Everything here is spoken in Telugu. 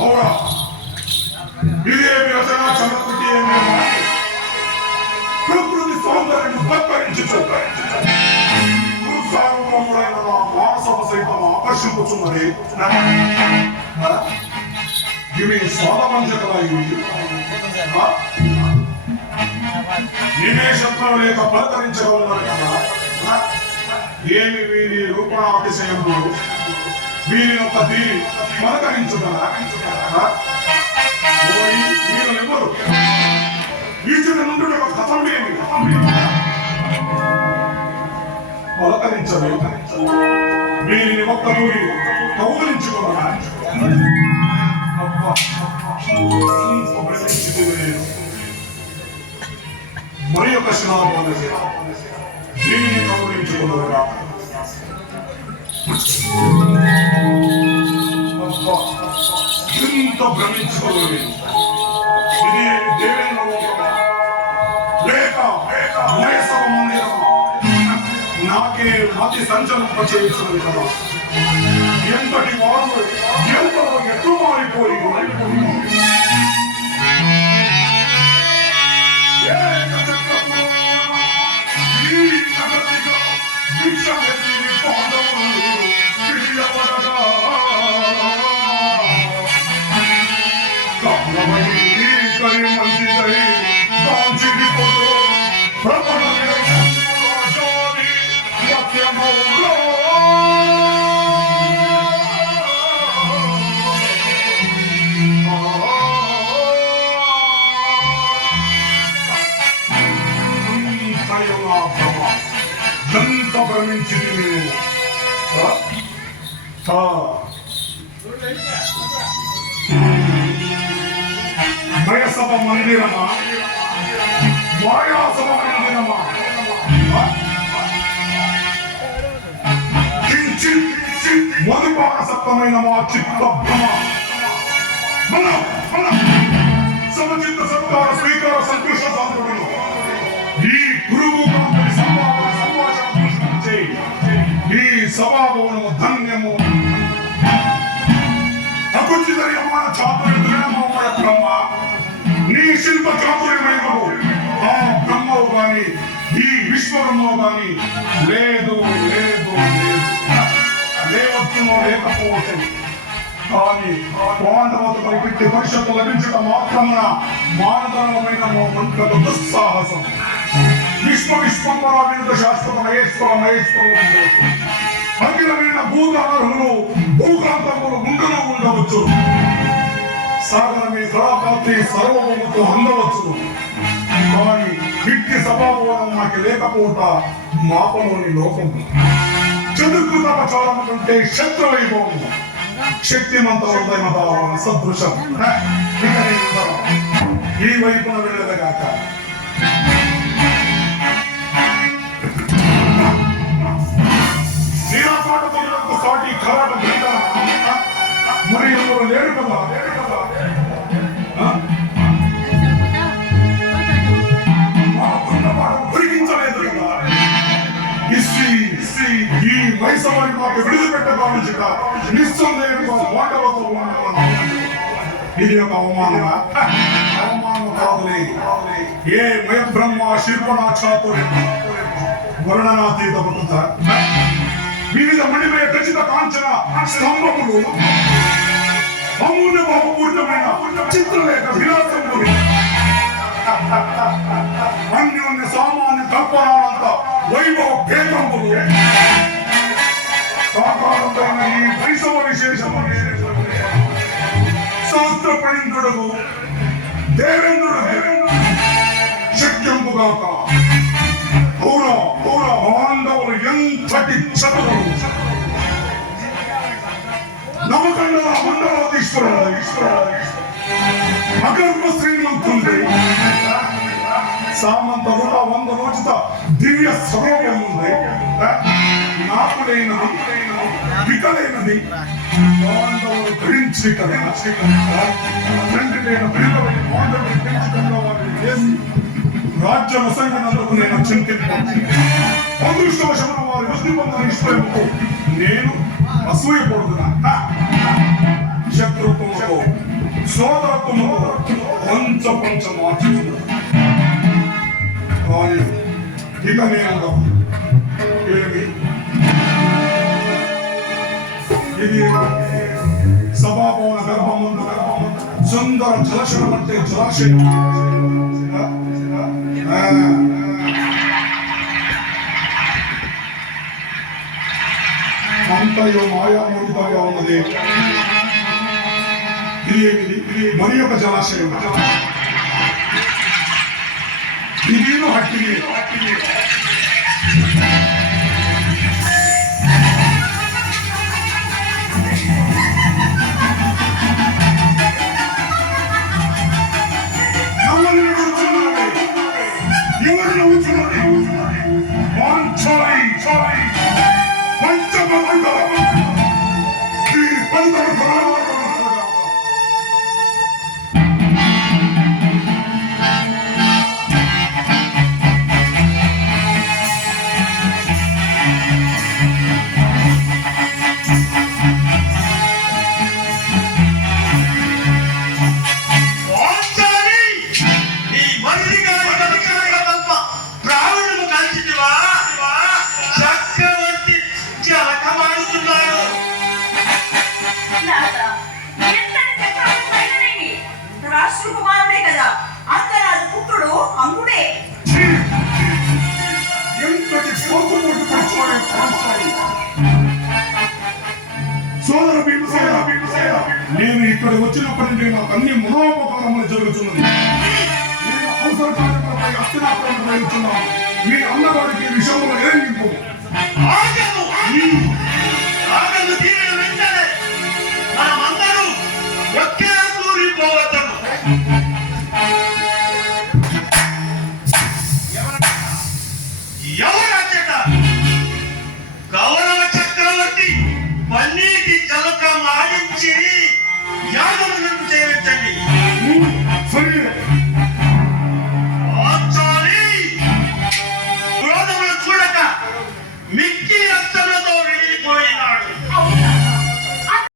అవునా ఇదేమి రచన చమత్కృతి ఏమి ప్రకృతి సౌందర్యం తప్పరించి సార్వభౌముడైన మానసభ సైతం ఆకర్షించున్నది. ఇవి స్వాదమంచకరా ఇవి నిమేషత్వం లేక పలకరించగలరు కదా. ఏమి వీరి రూపణాతిశయంలో వీరిని ఒక తీరి పలకరించుదరా? వీరులెవరు వీచుల నుండి ఒక కథం ఏమి పలకరించవే వీరిని ఒక్క దూరి కౌగులించుకోరా? మరి ఒక శిలాపం దీనిని కౌగులించుకున్నదరా? ఎంత భ్రమించుకోలేదు. ఇది దేవేంద్ర లోకమా లేక మహేశ్వర మందిరమా? నాకే మతి సంచలింపచేస్తున్నది కదా. ఎంతటి వారు ఎంతో ఎటు మారిపోయి ఎంత భ్రమించింది మయసభ మందిరమా మాయాసభ మందిరమా? మధుపాసక్తమైన మా చిత్త భ్రమ సమచిత్త సత్కార స్వీకార సంతోష సాధుడు ఈ గురువు ఈ సభాభవనము ధన్యము. అకుచితర్యమాన చాతుర్యమయ బ్రహ్మ నీ శిల్ప చాతుర్యమైనవు ఆ బ్రహ్మవు గాని ఈ విశ్వబ్రహ్మవు గాని లేదు లేదు లేవచ్చునో లేకపోవచ్చు. కానీ పాండవతను పెట్టి పరిషత్తు లభించడం మాత్రమున మానధర్మమైన మంత్రత దుస్సాహసం. విశ్వంబర వినుత శాస్త్ర మహేశ్వరం అఖిలమైన భూతానర్హులు భూకాంతములు గుండెలు ఉండవచ్చు. సాగరమే కళాకాంతి సర్వభౌమతో అందవచ్చు. కానీ వ్యక్తి సభాభవనం నాకు లేకపోత మాపలోని లోకం. చదువుకు తపచారం కంటే శత్రువైభవం శక్తిమంత హృదయమతావన సదృశం. ఈ వైపున వెళ్ళదగాక సాటి కరాట మరి ఎవరు లేరు కదా. ఉరిగించలేదు కదా. ఈ మైసవారి మాకు విడుదల భావించక నిస్సందేహంగా మాటలతో ఇది ఒక అవమానమా? అవమానం కాదులే. ఏ మయ బ్రహ్మ శిల్పనా చాతుర్యం వర్ణనాతీత పడుతా వివిధ మణిమయ ఖచ్చిత కాంచన స్తంభములు అమూల్య బహుపూర్ణమైన చిత్రలేఖ విలాసములు అన్యోన్య సామాన్య కల్పనాలంత వైభవ భేదములు సాకారమైన ఈ వైశవ విశేషము శాస్త్ర పండితుడు దేవేంద్రుడు శక్యంపుగాక. పాండవులు ఎంతటి చదువు నవకండ మండలాధీశ్వరుడు అగర్భ శ్రీమంతుంది సామంత 100 రోజుత దివ్య స్వరూపం ఉంది. నాకు లేనది వికలైనది పాండవులు ధరించి కదా. తండ్రి లేని పిల్లలని పాండవులు పెంచుకున్న వారిని చేసి రాజ్యం అసంగినందుకు నేను చింతించాను. అదృష్టవశమున వారి వృత్తి పొందని ఇష్టముకు నేను అసూయపడుతున్నా. శత్రుత్వముతో సోదరత్వముతో కొంచెం మార్చుతున్నా. కానీ ఇక నేను ఏమి ఇది సభాభవన గర్భముందు సుందర జలశయం అంటే జలాశయం అంతయో మాయామోహితంగా ఉన్నది. ఇది మరి ఒక జలాశయం. ఇదేను హట్టి కుమారుడే కదా అంతరాజు పుత్రుడు అంగుడే. సోదర భీమసేన, నేను ఇక్కడ వచ్చినప్పటి నుండి నాకు అన్ని మనోపకారములు జరుగుతున్నది. నేను అవసర కార్యములపై హస్తినాపురం వెళ్తున్నాను. మీ అన్నగారికి విషయంలో ఏం నింపు